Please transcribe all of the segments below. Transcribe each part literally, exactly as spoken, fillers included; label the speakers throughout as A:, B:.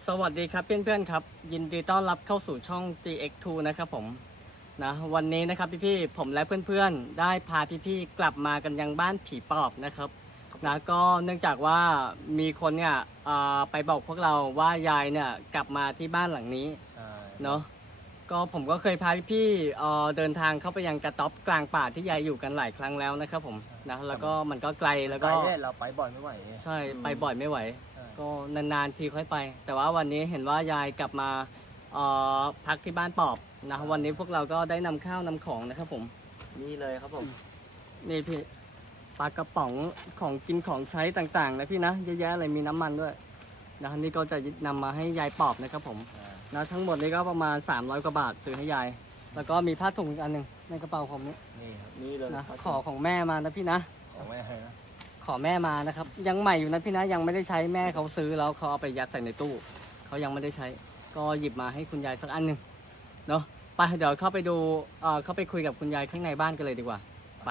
A: สวัสดีครับเพื่อนๆครับยินดีต้อนรับเข้าสู่ช่อง จี เอ็กซ์ ทู นะครับผมนะวันนี้นะครับพี่ๆผมและเพื่อนๆได้พาพี่ๆกลับมากันยังบ้านผีปอบนะครับนะก็เนื่องจากว่ามีคนเนี่ยไปบอกพวกเราว่ายายเนี่ยกลับมาที่บ้านหลังนี้เนาะก็ผมก็เคยพาพี่ๆเดินทางเข้าไปยังกระต๊อบกลางป่าที่ยายอยู่กันหลายครั้งแล้วนะครับผมนะแล้วก็มันก็ไกลแล้วก็
B: เราไปบ่อยไม่ไหว
A: ใช่ไปบ่อยไม่ไหวก็นานๆทีค่อยไปแต่ว่าวันนี้เห็นว่ายายกลับมาพักที่บ้านปอบนะวันนี้พวกเราก็ได้นำข้าวนำของนะครับผม
B: นี่เลยครับผม
A: นี่พี่ปลากระป๋องของกินของใช้ต่างๆนะพี่นะเยอะแยะเลยมีน้ำมันด้วยนะนี่ก็จะนำมาให้ยายปอบนะครับผมนะทั้งหมดนี้ก็ประมาณสามร้อยกว่าบาทซื้อให้ยายแล้วก็มีผ้าถุงอีกอันหนึ่งในกระเป๋าผมนี้
B: นี่ครับนี่เลย
A: นะขอของแม่มานะพี่นะ
B: ของแม่นะ
A: ขอแม่มานะครับยังใหม่อยู่นะพี่นะยังไม่ได้ใช้แม่เขาซื้อแล้วเขาเอาไปยัดใส่ในตู้เขายังไม่ได้ใช้ก็หยิบมาให้คุณยายสักอันหนึ่งเนาะไปเดี๋ยวเข้าไปดูเอ่อเข้าไปคุยกับคุณยายข้างในบ้านกันเลยดีกว่าไป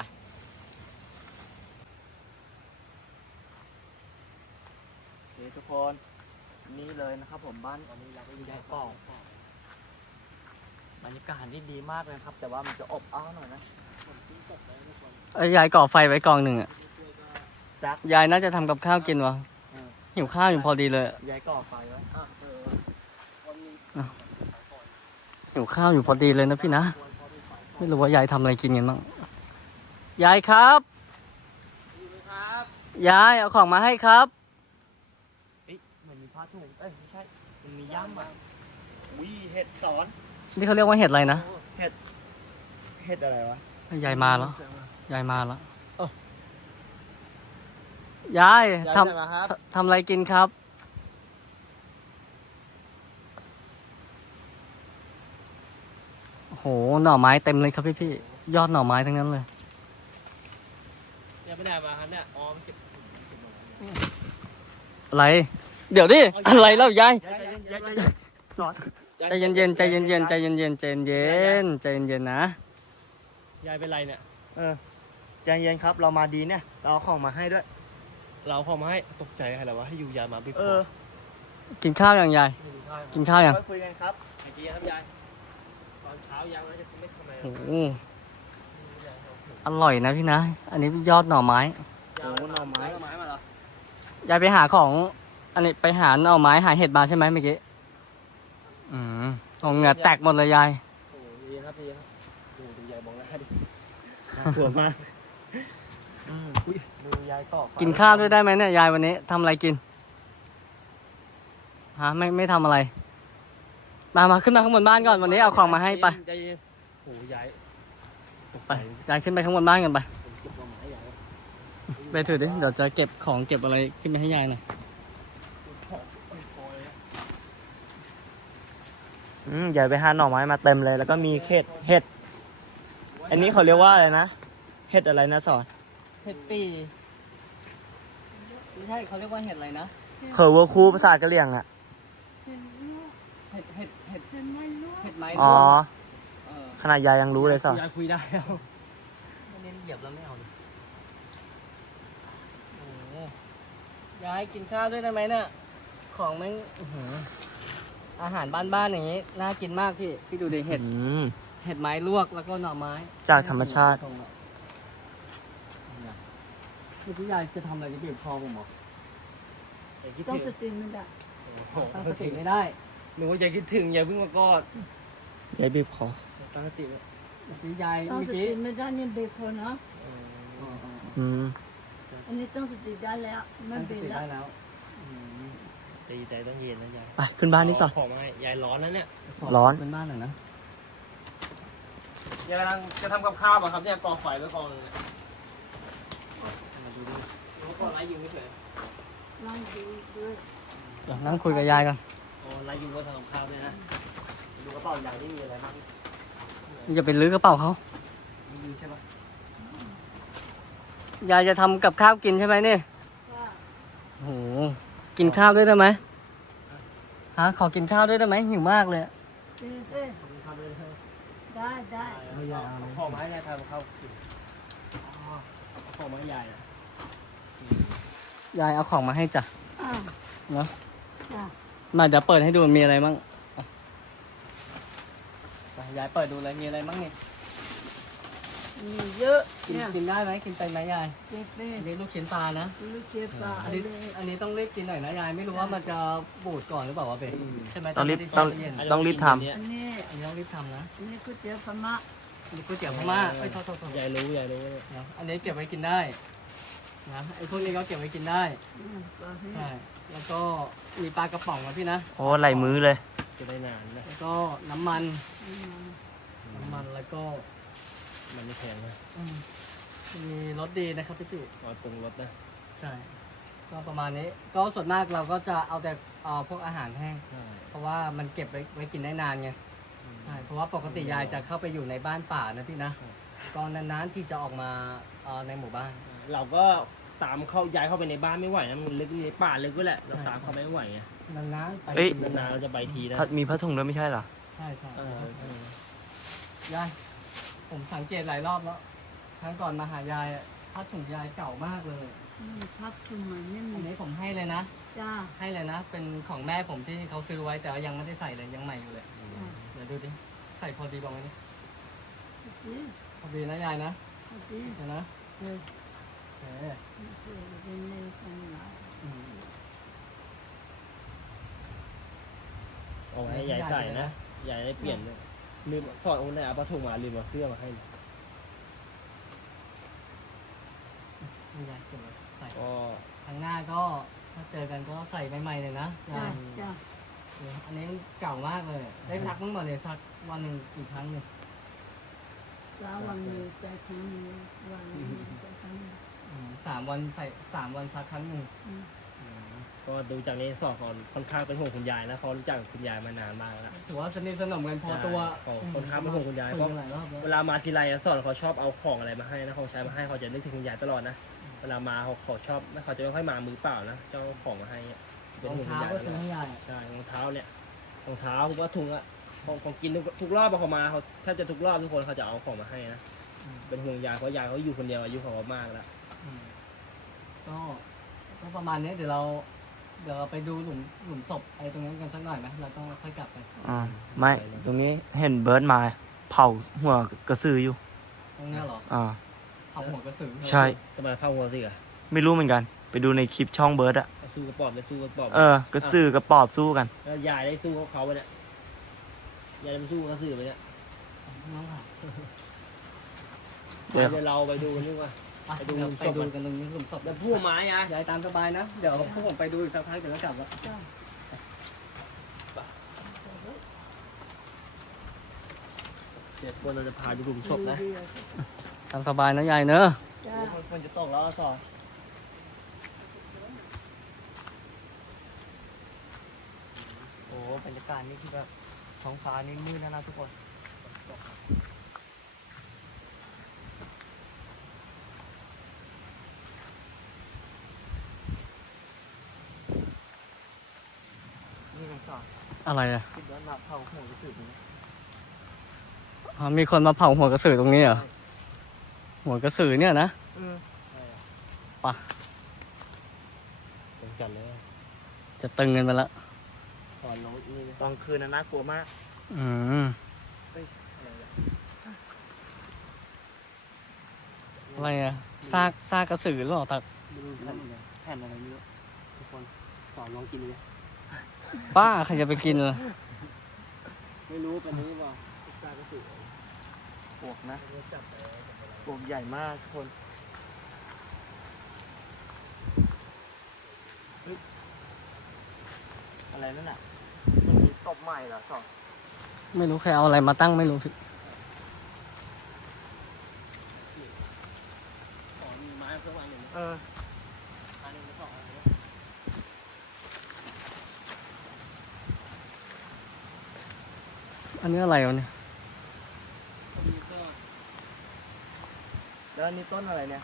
B: โอเคทุกคนนี่เลยนะครับผมบ้านอันนี้เราก็ยายปอบบรรยากาศนี่ดีมากเลยครับแต่ว่ามันจะอบอ้าวหน่อยนะ
A: ยายก่อไฟไว้กองหนึ่งอ่ะยายน่าจะทำกับข้าวกินวะหิวข้าวอยู่พอดีเลย
B: ยายก่อไฟไว้
A: หิวข้าวอยู่พอดีเลยนะพี่นะไม่รู้ว่ายายทำอะไรกินกันบ้างยายครับยายเอาของมาให้ครับ
B: เอ้ยเหมือนมีผ้าถุงเอ้ยไม่ใช่มันมีย่ำอ่ะวิเห็ดสอน
A: นี่เขาเรียกว่าเห็ดอะไรนะ
B: เห็ดเห็ดอะไรวะ
A: ยายมาแล้วยายมาแล้วยายทำทำอะไรกินครับโอ้โหหน่อไม้เต็มเลยครับพี่พี่ยอดหน่อไม้ทั้งนั้นเลย
B: เนี่ยไม่ได้มาครับเนี่ยอ๋อมันเก็บ
A: อะไรเดี๋ยวดิอะไรแล้วยายใจเย็นเย็นใจเย็นเย็นใจเย็นเย็นใจเย็นใจเย็นเย็นนะ
B: ยายเป็นไรเนี่ยเออใจเย็นครับเรามาดีเนี่ยเราเอาของมาให้ด้วยเราของมาให้ตกใจอะไรวะให้อยู่ยายมาบิ๊กเออ
A: กินข้าวยังยายกินข้าวยัง
B: คุยกันครับไอ้กี้ครับยายตอนเช้ายายจะไม่ทำอะไร
A: โอ้โหอร่อยนะพี่นะอันนี้ยอดหน่อไม้
B: โอ้หน่อไม้มาเหร
A: อยายไปหาของอันนี้ไปหาหน่อไม้หาเห็ดมาใช่ไหมเมื่อกี้อืมเหงื่อแตกหมดเลยยาย
B: โอ้ดีครับดีครับดูดูยายมองหน้าดิสวยมากดูยายก็
A: กินข้าวด้วยได้ไหมเนี่ยยายวันนี้ทำอะไรกินฮะไม่ไม่ทำอะไรมามาขึ้นมาข้างบนบ้านก่อนวันนี้เอาของมาให้ไป
B: โอ้ยาย
A: ไปยายขึ้นไปข้างบนบ้านกันไปไปถือดิเดี๋ยวจะเก็บของเก็บอะไรขึ้นไปให้ยายหน่อย
B: อืมยายไปหาหน่อไม้มาเต็มเลยแล้วก็มีเห็ดเห็ดอันนี้เขาเรียกว่าอะไรนะเห็ดอะไรนะสอน
A: เห็ดปีไม่ใช่เขาเรียกว่าเห็ดอะไรนะ
B: เคอร์เวอร์คูภาษากะเหรี่ยงอ่ะ
A: เห็ดเห็ดเห็ดเห็ดไม้ลวกเห็ดไม้
B: อ๋อขนาดยายยังรู้เลยสอน
A: ยายคุยได้แล้วไม่เน้นเหยียบแล้วไม่เอาเลยโอ้ยายกินข้าวด้วยได้ไหมเนี่ยของแม่งอาหารบ้านๆอย่างนี้น่ากินมากพี่พี่ดูดิเห็ดเห็ดไม้ลวกแล้วก็หน่อไม้
B: จากธรรมชาติ
A: พี่ยายจะทำอะไรจะบีบคอผมเหรอ
C: ต้องสติไม่ได้
A: ตั้งสติไม่ได้หนูอยากคิดถึงอย่าเพิ่งมากอด
B: ยายบีบคอ
A: ตั้งสติพี่ยาย
C: ต้องสติไม่ได้เนี่ยเบรกคนเนาะ
B: อืม
C: อันนี้ต้องสติได้แล้วไม่เบรก
A: แล้ว
B: ใจใจต้องเย็นนะยายไปขึ้นบ้านนี่สอน
A: ขอมาให้ยายร้อนนะเนี่ย
B: ร้อน
A: ขึ้นบ้านหน่อยนะยายกำลังจะทำกับข้าวป่ะครับเนี่ยก่อไฟไว้กองเลยก็ไล่ยิงไม่เฉย
C: ไล่ยิงด้วย
A: เดี๋ยวนั่งคุยกับยายกัน
B: อ๋อไล่ยิงก็ทำกับข้าวด้วยนะดูกระเป๋ายายนี่มีอะไรบ้าง
A: อย่าไปลื้อกระเป๋าเขา
B: มีใช่ปะ
A: ยายจะทำกับข้าวกินใช่ไหมนี่โหกินข้าวด้วยได้ไหมฮะขอกินข้าวด้วยได้ไหมหิวมากเลย
C: ได้ได้
A: ขอไม้ยายทำข้าวกินขอไม้ยายยายเอาของมาให้จ้ะเนาะมาเดี๋ยวเปิดให้ดูมีอะไรมั่งอ่ะไปยายเปิดดูเลยมีอะไรมั่งนี่
C: มีเยอะ
A: กิน
C: เนี่ย
A: กินได้ไหมกินเป็นไหมยาย
C: เจ็บเป็
A: อั
C: ด
A: นนี้ลูกชิ้นปลานะ
C: ลูกเจ็บปลา
A: อัน
C: อะไร
A: นี้อันนี้ต้องรีบกินหน่อยนะยายไม่รู้ว่ามันจะบูดก่อนหรือเปล่าวะเบใช่ไหม
B: ต้องรีบ
A: ไม่ได้
B: ต้อง
A: แช่เย็น
B: ต้องรีบทำ
C: อันนี้
A: อันนี้ต้องรีบทำนะ
C: อันนี้ก๋วยเตี๋ยวพม่า
A: นี่ก๋วยเตี๋ยวพม่าเอ้ยโทษโทษโทษ
B: ยายรู้ยายรู้
A: เดี๋ยวอันนี้เก็บไว้กินได้นะไอ้พวกนี้ก็เก็บไว้กินได้
C: อืมปลาที่
A: ใช่แล้วก็มีปลากระป๋องนะพี่นะ
B: โอ้ไหลมือเลยจะได้นานนะ
A: แล้วก็น้ำมัน
C: อืม
A: น้ำมันแล้วก็
B: มันไม่แพงนะ
A: อืมมีรสดีนะครับพี่ติ
B: รอยปรุงรสนะ
A: ใช่ก็ประมาณนี้ก็ส่วนมากเราก็จะเอาแต่เอาพวกอาหารแห้ง
B: ใช่
A: เพราะว่ามันเก็บไว้ไว้กินได้นานไงใช่เพราะว่าปกติยายจะเข้าไปอยู่ในบ้านป่านะพี่นะก็นานๆที่จะออกมาเอ่อในหมู่บ้าน
D: เราก็ตามเข้าย้ายเข้าไปในบ้านไม่ไหวนะมันลึกในป่าลึกก็แหละเรา
A: ใช่
D: ตามเข้าไปไม่ไหวไง
A: นานๆไป
B: เอ้ย
A: กิ
D: นานๆเราจะไปทีนะ
B: พัดมีผ้าถุงด้วยไม่ใช่เหรอ
A: ใช่ใช่
D: เออเออย
A: ายผมสังเกตหลายรอบแล้วครั้งก่อนมาหายายอะผ้าถุงยายเก่ามากเลย
C: อืมพับถุงมันนี่
A: อั
C: มี
A: นนี้ผมให้เลยนะ
C: จ้า
A: ให้เลยนะ เป็นของแม่ผมที่เขาซื้อไว้แต่ว่ายังไม่ได้ใส่เลยยังใหม่อยู่เลย
C: จ้า
A: เดี๋ยวดูดิใส่พอดีบอกไว้ดิ
C: ดี
A: พอดีนะยายนะ
C: ดี
A: เดี๋ยวนะ
C: เออ
A: เออ
C: เป็นในชั้นหลาย
A: อืม
D: เอาไว้ให้ยายใส่นะยายได้เปลี่ยนด้วยลืมสอนคนไหนเอาผ้าถุงมาลืมเอาเสื้อมาให้
A: นี่ยายเก็บไว้ใส่
D: ก็
A: ครั้งหน้าก็ถ้าเจอกันก็ใส่ใหม่ๆเลยนะ
C: จ้าย
A: าย
C: จ้า
A: เอออันนี้เก่ามากเลย ได้ซักมั้งบ่เลยซักวันหนึ่งกี่ครั้งเนี่ย
C: จ้าวันนี้ใส่ครั้งนี้วันนี้ใส่ครั้งนี้
A: อืมสามวันใส่สามวันซักครั้งหนึ่ง
C: อืม
D: ก็ดูจากนี้สอนก่อนค่อนข้างเป็นห่วงคุณยายนะเขารู้จักคุณยายมานานมากแล้ว
A: ถือว่าสนิทสนมกันพอตัว
D: ใช่ของคนข้ามเป็นห่วงคุณยาย
A: คุ
D: เพราะ
A: กันหลายรอบแล้ว
D: เวลามาทีไรนะสอนเขาชอบเอาของอะไรมาให้นะของใช้มาให้เขาจะนึกถึงคุณยายตลอดนะเวลามาเขาเขาชอบไม่เขาจะไม่ค่อยมามือเปล่านะเจ้าของมาให้อะเป็น
A: รอง
D: ห่วงคุณาย
A: เท้ายก็
D: ต
A: ซื้
D: ล
A: อ
D: อด
A: ให้ยาย
D: ใช่รองเท้าเนี่ยรองเท้าผมว่าถุงอะของของกินทุกทุกรอบอะเขามาเขาแทบจะทุกรอบทุกคนเขาจะเอาของมาให้นะ
A: อืม
D: เป็นห่วงยายเพราะยายเขาอยู่คนเดียวอายุเขาก็มากแล้ว
A: อืมก็ก็ประมาณนี้เดี๋ยวเรา เดี๋ยวเราไปดูหลุมหลุมศพอะไรตรงนั้นกันสักหน่อยไหมแล้วก็ค่อยกลับไป
B: อ่าไม่ตรงนี้เห็นเบิร์ดมาเผาหัวกระสืออยู่
A: ตรงเนี้ยเหรอ
B: อ่า
A: เผาหัวกระสือ
B: ใช่
D: จะมาเข้าหัวสิอะ
B: ไม่รู้เหมือนกัน ไปดูในคลิปช่องเบิร์ดอะ
D: เอาสู้กระปอบไม่สู้กระปอบ
B: เออกระสือกับปอบสู้กัน
D: แล้วยายได้สู้กับเขาไปเนี่ยยายได้ไปสู้กับกระสือไปเนี่ย
A: น้องค่ะ
B: เดี๋ยว
D: เดี๋ยวเราไปดูกันดีกว่า
A: ไป
D: ไปดู
A: เดี๋ยว
D: หลุม
A: ไป
D: ศพ
A: ดู
D: มัน
A: กันตรงนี้หลุมศพ
D: แล้วผู้ไม้อะ
A: ยายตามสบายนะ เดี๋ยวพวกผมไปดูอีกสักพักเดี๋ยวก็กลับแล้ว
C: จ้า
D: เดี๋ยวคนเราจะพาดูหลุมศพนะ
C: ดีๆอ่ะ
A: ตามสบายนะยายเนอะ
C: จ้า
B: มันจะตกแล้วสอนโอ้บรรยากาศนี่คือแบบท้องฟ้านี่มืดนะนะทุกคนนี่ไงสอน
A: อะไรอ่ะ
B: คิดว่ามาเผาหัวกระสือนี่
A: อ๋อมีคนมาเผาหัวกระสือตรงนี้เหรอ หัวกระสือเนี่ยนะ
B: อืม
A: ป่ะ
D: ตรงจันเลย
A: จะตึงกันไปละ
D: สอนน้องนี่นะ
B: ตอนคืนน่ะน่ากลัวมาก
A: อืม อะไรอ่ะ ซากซากกระสือหรือเปล่าตัก
D: ไม่รู้แผ่นอะไรแผ่นอะไรไม่รู้ทุกคนสอนลองกินเลย
A: ป้าใครจะไปกินล่ะ
D: ไม่รู้เป็นนี้ว่าซากกระสือ
B: ปวกนะปวกใหญ่มากทุกคนเฮ้ยอะไรนั่นน่ะมันมีศพใหม่เหรอสอง
A: ไม่รู้ใครเอาอะไรมาตั้งไม่รู้พี่
D: สอนมีไม้สักวันหนึ่ง
B: เออ
D: อันนึงไม่สองอันนี้
A: อันนี้อะไรวะเนี่ย
D: ก็มีก็
B: แล้วอันนี้ต้นอะไรเนี่ย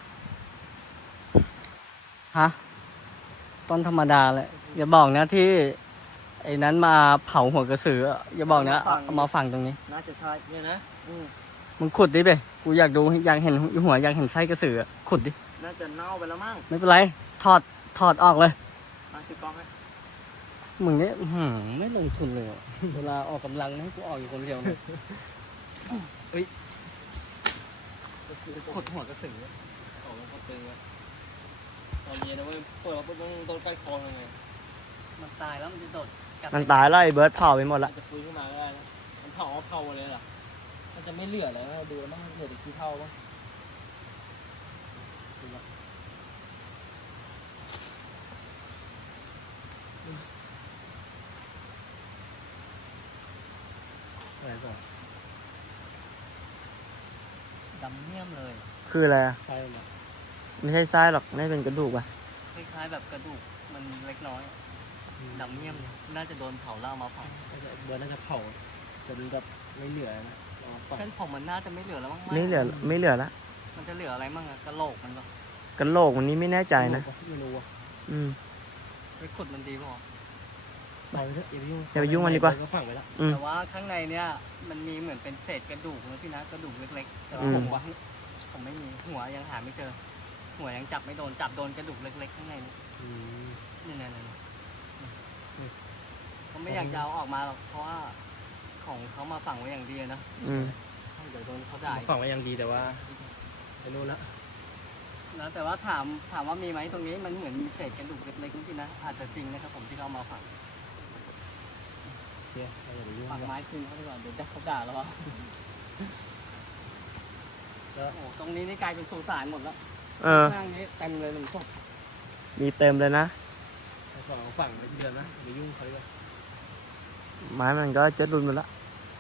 A: ฮะ ต้นธรรมดาแหละอย่าบอกนะที่ ไอ้นั้นมาเผาหัวกระสืออะอย่าบอกนะเอาเอามาฝังตรงนี้
B: น่าจะใช่
D: เนี่ยนะ
B: อืม
A: มึงขุดดิเบ้กูอยากดูอยากเห็นหัวอยากเห็นไส้กระสืออะขุดดิ
B: น่าจะเน่าไปแล้วมั้ง
A: ไม่เป็นไร ถอด ถอดออกเลย
B: มาคือกล้องให้
A: มึงเนี่ยอื้อหือไม่ลงทุนเลยอะ เวลาออกกำลังให้กูออกอยู่คนเดียวเนี่ยเฮ้ยขดหัวกระสือ
D: ออกมาก็ตึงอะตอนเย็นนะเว้ยเปิดมาปุ๊บต้องโดนใกล้คอยังไง
A: มันตายแล้วมันจะโดดกัด
B: มันตายแล้วไอ้เบิร์ดเผาไปหมด
D: มั
B: ละ
D: นจะฟื้นขึ้นมาก็ได้นะมันเผาเอาเผาเลยเหรอมันจะไม่เหลือแล้วนะดูแล้วมันเหลือแต่ขี้เท่าปะดูละอะไรก่อน
A: ดำเมี่ยมเลย
B: คืออะไรอะ
D: ใช่ไหม
B: ไม่ใช่ไส้หรอกไม่เป็นกระดูกป่ะ
A: คล้ายๆแบบกระดูกมันเล็กน้อยดำเมี่ยมเลยน่าจะโดนเผาแล้วเอามาเผา
D: เบิร์ดน่าจะเผาจนแบบไม่เหลือนะเอามาฝัง
A: เส้นผมมันน่าจะไม่เหลือแล้วมั้ง
B: ไม่เหลือไม่เหลือละ
A: มันจะเหลืออะไรมั่งอะกระโหลกมันปะ
B: กระโหลกวันนี้ไม่แน่ใจนะ
D: ไม่รู้อะ
B: อืม
A: ไปขุดมันดีป่ะ
D: ไปเถอะอย่าไปยุ่ง
B: อย่าไปยุ่งมันดีกว่า
D: ก็ฝังไปแล้ว
B: อืม
A: แต่ว่าข้างในเนี่ยมันมีเหมือนเป็นเศษกระดูกนะพี่นะกระดูกเล็กๆแต่ว่า
B: อืม
A: ผมว่าผมไม่มีหัวยังหาไม่เจอ หัวยังจับไม่โดนจับโดนกระดูกเล็กๆข้างในนี่
D: อืม
A: นี่นี่นี่ผมไม่อยากจะเอาออกมาหรอกเพราะว่าของเขามาฝังไว้อย่างดีนะ
B: อืม
A: เดี๋ยวโดนเขาด่าอีก
D: ฝังไว้ยังดีแต่ว่าไปนู่นละ
A: นะแต่ว่าถามถามว่ามีไหมตรงนี้มันเหมือนมีเศษกระดูกเล็กๆนี่พี่นะอาจจะจริงนะครับผมที่เขาเอามาฝัง
D: โอเคเราอย่าไปยุ่ง
A: ฝัง
D: เลย
A: ไม้คืนเขาดีกว่าเดี๋ยวจะเขาด่าแล้วอะ
D: แล้ว
A: โอ้โหตรงนี้นี่กลายเป็นสุสานหมดแล้ว
B: เออ
A: ข้างนี้เต็มเลยหนึ่งศพ
B: มีเต็มเลยนะ
D: ฝังฝังไว้เดือนนะอย่าไปยุ่งเขาเลย
B: ไม้มันก็เจ็ดรุนหมดละ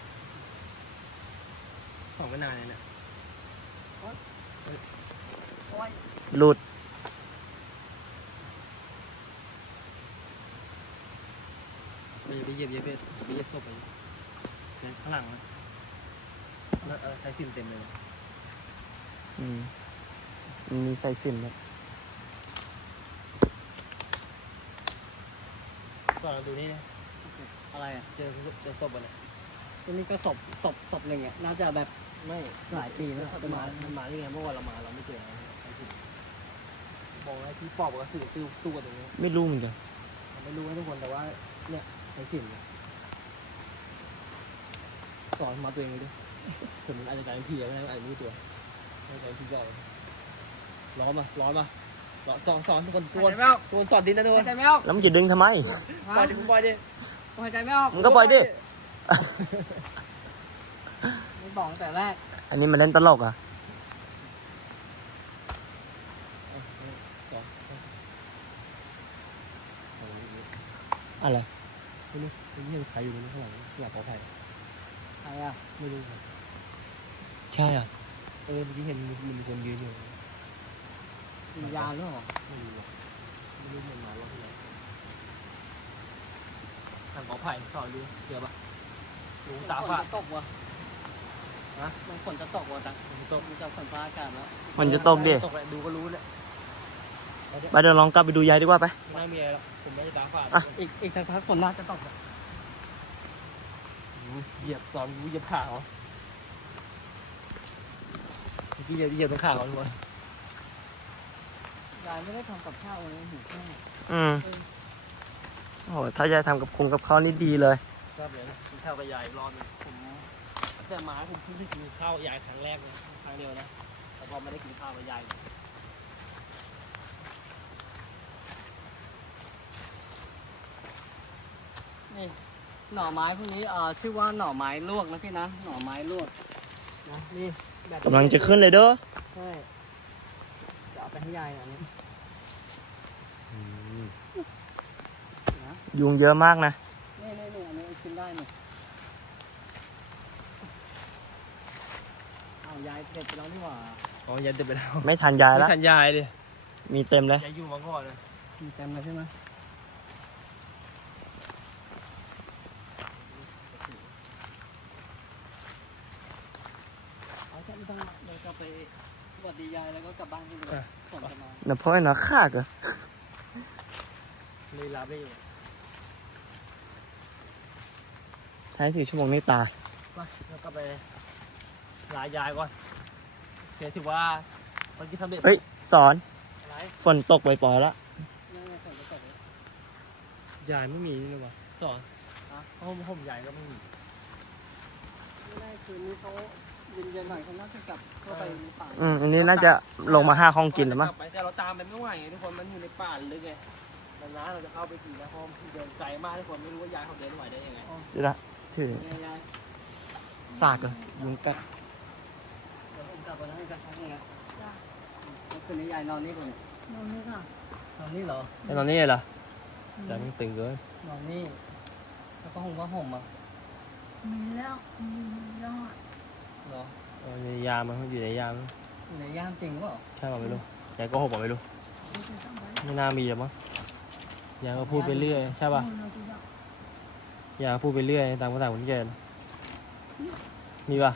D: ฝังไม่นานเลยเนี่ย
A: โอ้ย
B: หลุด
D: ไปไปเหยียบเหยียบไปไปเหยียบศพไปเนี่ยข้างหลังนะแล้วเออใช้สินเต็มเลย
B: อืมมันมีใส่สินแบบ
D: ก่อนเราดูนี่นะ
A: อะไรอ่ะ
D: เจอเจอศพอะไร
A: ตรงนี้ก็ศพศพศพหนึ่งอ่ะน่าจะแบบ
D: ไม่
A: หลายปีแล้ว
D: มันมามันมาได้ไงเมื่อวานเรามาเราไม่เจอใช้สินมองไอ้ที่ปอบกับสื่อสู้สู้กันตรงนี้
B: ไม่รู้เหมือนกัน
D: ผมไม่รู้นะทุกคนแต่ว่าเนี่ยใช้สินสอนมาตัวเองเลยดิผมอาจจะกลายเป็นผีแล้วอาจจะไม่รู้ตัวอาจจะกลายเป็นผีใหญ่ร้อนมาร้อนมาร้อนสอนสอนทุกคนทุก
A: หาย
D: คน
A: ใจไม่ออก
D: ทุกคนสอนดินนะทุกค
A: หาน ยใจไม่ออก
B: แล้วมันจะดึงทำไม
D: ปล่อยดิคุณปล่อยดิ
A: หายใจไม่ออก
B: มึงก็ปล่อยดิ
A: ไม่บอกตั้งแต่แรก
B: อันนี้มันเล่นตลกเหรอ่ะ อะไร
D: ไม่รู้ไม่รู้ใครอยู่ในข้างหลังหลับขอใคร
A: ใครอ่ะ
D: ไม่รู้
B: ใช่อ่ะ
D: เออเมื่อกี้เห็นมีมีคนยืนอยู่
A: มียาวหรือเปล่า
D: ไม่รู้อะไม่รู้มันมารอบที่ไหนทางขอไผ่สอนดูเจอปะรู้ตา
A: ฝ
D: ฝาน ด
A: จะตกว่ะ
D: ฮะ
A: มันฝนจะตกว่ะจัง
D: มันตก
A: มันจะฝนฟ้าอากาศแล้ว
B: มันจะตกดิ
D: ตกแหละดูก็รู้แหละ
B: ไปเดี๋ยวลองกลับไปดูยายดีกว่าไป
D: ไม่น่ามีอะไรหรอกผมไม่ได้ตาฝาด
B: อ่ะ
A: อีกอีกสักพักฝนน่าจะตกอะ
D: เหยียบตอนกูเหยียบขาเขาเมื่อกี้เหยียบเหยียบตรงขาเขาทุกคน
A: ยายไม่ได้ทำกับข้าวเลยหิวข้าว
B: อืมโอ้โหถ้ายายทำกับคงกับข้าวนี่ดีเลย
D: ชอบเลยนะกินข้าวกับยายอีกรอบหนึงผมแต่มาผมเพิ่งได้กินข้าวกับยายครั้งแรกเลยครั้งเดียวนะแต่พอไม่ได้กินข้าวกับยาย
A: นี่หน่อไม้พวกนี้เอ่อชื่อว่าหน่อไม้ลวกนะพี่นะหน่อไม้ลวกนะนี่แบบ
B: กำลังจะขึ้นเลยเด้อ
A: ใช่จะเอาไปให้ยายอันนี้นะ
B: ยุงเยอะมากนะ
A: นี่นี่นี่อันนี้กินได้นี่เอายายเด็ดไปแล้วนี่หว่า
D: อ๋อยายเดินไปแล้ว
B: ไม่ทันยาย
D: ไม่
B: แล้ว
D: ทันยายเลย
B: มีเต็มเลย
D: ยายอยู่มาก่อนเลย
A: มีเต็มเลยใช่ไหมเอาแค่ไม่ต้องละเดี๋ยวก็ไปสวัสดียายแล้วก็กลับบ้านกันเลยฝนจะมา
B: นะพ่อไอ้หนาข้ากเหรอ
D: เลยรับได้อยู่
B: ท้ายสี่ชั่วโมงนี่ตาย
D: มาแล้วก็ไปลายายก่อนเสียถือว่าเมื่อกี้ทำเด็ด
B: เฮ้ย สอน
D: อะไร
B: ฝนตกปล่อยๆแล้ว
A: เนี่ยฝนจะตกแล้ว
B: ยายไม่มีนี่เลยวะสอน
A: ฮะ
B: ห้องห้องยายก็ไม่มี
A: ไม่ได้คืนนี้เขาเย็นๆหน่อยเขาน่าจะกลับเข้าไปในป่า
B: อืมอันนี้น่าจะลงมาห้าห้องกินแล้วมั้ง
D: แต่เราตามไปไม่ไหวไงทุกคนมันอยู่ในป่าลึกไงดังนั้นเราจะเข้าไปกี่นะห้องเดินไกลมากทุกคนไม่รู้ว่ายายเขาเดินไหวได้ยังไง
B: เดี๋ยวนะถือ
A: ยาย
B: สากเลยยุงกัด
A: ๆเดี๋ยวผมกลับไปแล้วให้กระชับไง
C: จ้ะ
A: แล้วคืนนี้ยายนอนนี่ก่อนเนี่ย
C: นอนนี่ค่ะ
A: นอนนี่เหรอ
B: ไอ้ตอนนี้เหรอแต่มันตึงเกิน
A: นอนนี่ แล้วก็ห่มก็ห่มอ่ะ
C: มีแล้วมียอด
A: เหรอ
B: เออในยามันอยู่ในยามัน
A: อยู่ในย่ามจริงหรือเปล่า
B: ใช่ป่ะไม่รู้ยายก็หกป่ะไม่รู้
C: ดูสิทำไว้
B: ไม่น่ามีหรอกมั้งยายก็พูดไปเรื่อยใช่ป่ะ
C: เราจะได้
B: ยายก็พูดไปเรื่อยตามภาษาคนแก่นะมีป่ะ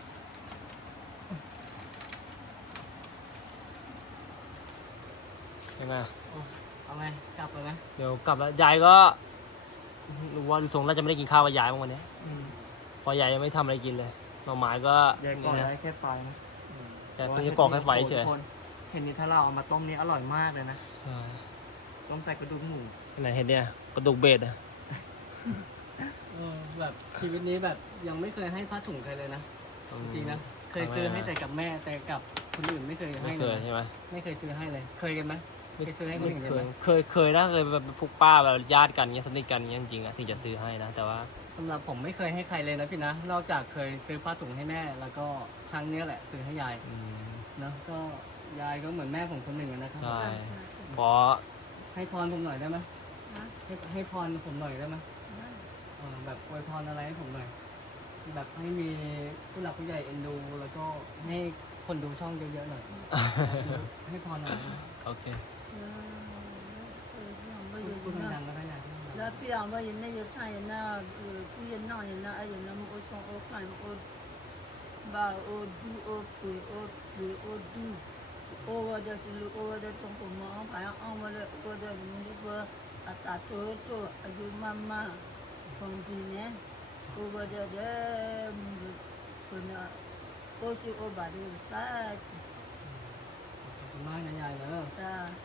B: ยังไง
A: เอาไงกลับไปไหม
B: เดี๋ยวกลับแล้วยายก็รู้ว่าดูทรงน่าจะไม่ได้กินข้าวกับยายเมื่อวันนี้เพอยายยังไม่ทำอะไรกินเลยหน่อไม้ก็
E: ยายก่อได้แค่ไฟนะ
B: แต่เพิ่งจะกรอกแค่ไฟเฉย
E: ทุกคนเห็นนี่ถ้าเราเอามาต้มนี่อร่อยมากเลยนะ
B: ใช่
E: ต้มใส่กระดูกหมู
B: ขนาดเห็นเนี่ยกระดูกเบ็ดอะ
A: เออแบบชีวิตนี้แบบยังไม่เคยให้ผ้าถุงใครเลยนะ จริงๆนะ เคยซื้อให้แต่กับแม่แต่กับคนอื่นไม่เคย
B: ไม่
A: ให้
B: เค
A: เลย ย
B: ใช่ไหม
A: ไม่เคยซื้อให้เลย เคยกันไหมเคยซื้อให้คน
B: ไม่
A: อื่นกัน
B: เค
A: ไหม
B: ยเคยเคยนะเคยแบบพวกป้าแบบญาติกันเงี้ยสนิทกันเงี้ยจริงๆอะถึงจะซื้อให้นะแต่ว่า
A: สำหรับผมไม่เคยให้ใครเลยนะพี่นะ นอกจากเคยซื้อผ้าถุงให้แม่ แล้วก็ครั้งเนี้ยแหละซื้อให้ยาย
B: อืม
A: เนอะก็ยายก็เหมือนแม่ของคนหนึ่งอะนะครับ
B: ใช่เพราะ
A: ให้พรผมหน่อยได้ไหม
C: นะ
A: ให้ให้พรผมหน่อยได้ไหม
C: ได้
A: เออแบบอวยพรอะไรให้ผมหน่อยแบบให้มีผู้หลักผู้ใหญ่เอ็นดู แล้วก็ให้คนดูช่องเยอะๆหน่อย ให้พรหน่อยนะ
B: โอเค
C: เออเออพี่အောင်မ
A: พู
C: ယူ
A: ดพูด
C: นะ
A: ดังๆก็ได้นะ
C: แล้วพี่အောင်မယူနေရဆိုင်ရနာကူရနာရနာအဲ့ရနာမအိုဆောင်အိုခိုင်အိုဘာအိုဒူအိုပွေအိုပွေအိုဒူအိုဝဒစလူအိုဝဒတုံကမောင်ခိုင်အောင်မလဲအိုဒမီဘအတာတိုတိုအယူမမဖုန်ဒီနေအိုဝဒတဲ့ခုနအိုစီအိုဘာဒီစာ
A: ขอบคุณมากนะยายเนอะ
C: တာ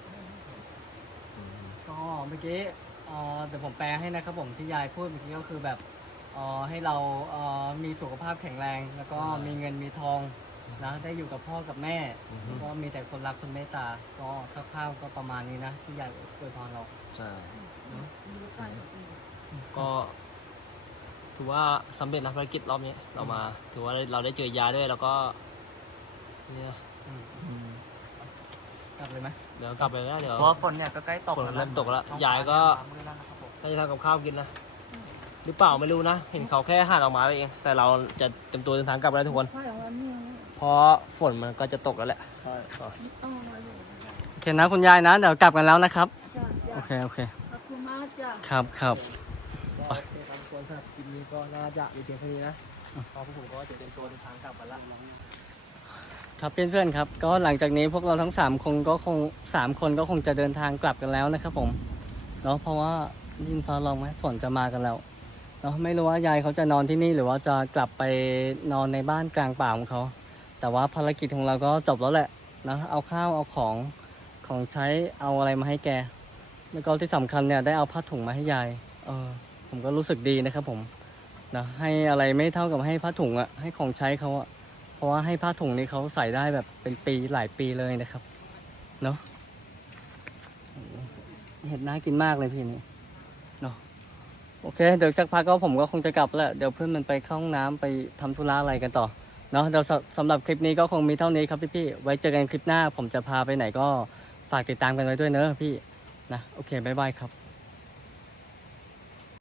A: ก็เมื่อกี้เอ่อเดี๋ยวผมแปลให้นะครับผมที่ยายพูดเมื่อกี้ก็คือแบบเอ่อให้เราเอ่อมีสุขภาพแข็งแรง แล้วก็มีเงินมีทองนะได้อยู่กับพ่อกับแม่
B: อือฮึ
A: แล้วก็มีแต่คนรักคนเมตตาก็คร่าวๆก็ประมาณนี้นะที่ยายอวยพรเรา
B: ใช่
C: ဒီဆိုင်
B: ก็ถือว่าสำเร็จนะภารกิจรอบนี้เรามา ถือว่าเราได้เจอยาด้วยแล้วก็เนี่ย
A: อืมกลับเลยไหม
B: เดี๋ยวกลับไปแล้วเดี๋ยว
E: เพราะว่าฝนเนี่ยก็ใกล้ตก
B: ฝน
E: แล้ว
B: เริ่
E: นะ
B: มตกแล้ว
E: ท้อง
B: ยายก็
E: ฟ้มืดแล้วนะครับผม
B: ให้ทำกับข้าวกินนะหรือเปล่าไม่รู้นะ เห็นเขาแค่หั่นออกมาไปเอง แต่เราจะเต็มตัวเดินทางกลับไปแล้วทุกคน
C: 快点，我命
B: เพราะฝนมันก็จะตกแล้วแหละ
E: ใช่
C: 哦，那有
A: โอเคนะคุณยายนะเดี๋ยวกลับกันแล้วนะครับ
C: 这样
A: โอเค
C: 这样，
A: โอเค
C: 阿姑妈这样。
A: ครับครับ
B: ก็โอเคครับทุกคนสำหรับคลิปนี้ก็น่าจะมีเพียงเท่านี้นะพอพวกผมก็จะเตรียมตัวเดินทางกลับกันละ
A: ครับเพื่อนๆครับก็หลังจากนี้พวกเราทั้งสามคนก็คงสามคนก็คงจะเดินทางกลับกันแล้วนะครับผมเนาะเพราะว่ายินฟ้าร้องไหมฝนจะมากันแล้วเนาะไม่รู้ว่ายายเขาจะนอนที่นี่หรือว่าจะกลับไปนอนในบ้านกลางป่าของเขาแต่ว่าภารกิจของเราก็จบแล้วแหละนะเอาข้าวเอาของของใช้เอาอะไรมาให้แกแล้วก็ที่สำคัญเนี่ยได้เอาผ้าถุงมาให้ยายเออผมก็รู้สึกดีนะครับผมนะให้อะไรไม่เท่ากับให้ผ้าถุงอะให้ของใช้เขาอะ เพราะว่าให้ผ้าถุงนี้เขาใส่ได้แบบเป็นปีหลายปีเลยนะครับเนาะเห็ดน่ากินมากเลยพี่นี่เนาะโอเคเดี๋ยวสักพักก็ผมก็คงจะกลับแล้วเดี๋ยวเพื่อนมันไปเข้าห้องน้ำไปทำธุระอะไรกันต่อเนาะเดี๋ยวสสำหรับคลิปนี้ก็คงมีเท่านี้ครับพี่ๆไว้เจอกันคลิปหน้าผมจะพาไปไหนก็ฝากติดตามกันไว้ด้วยเนอะพี่นะโอเคบ๊ายบายครับ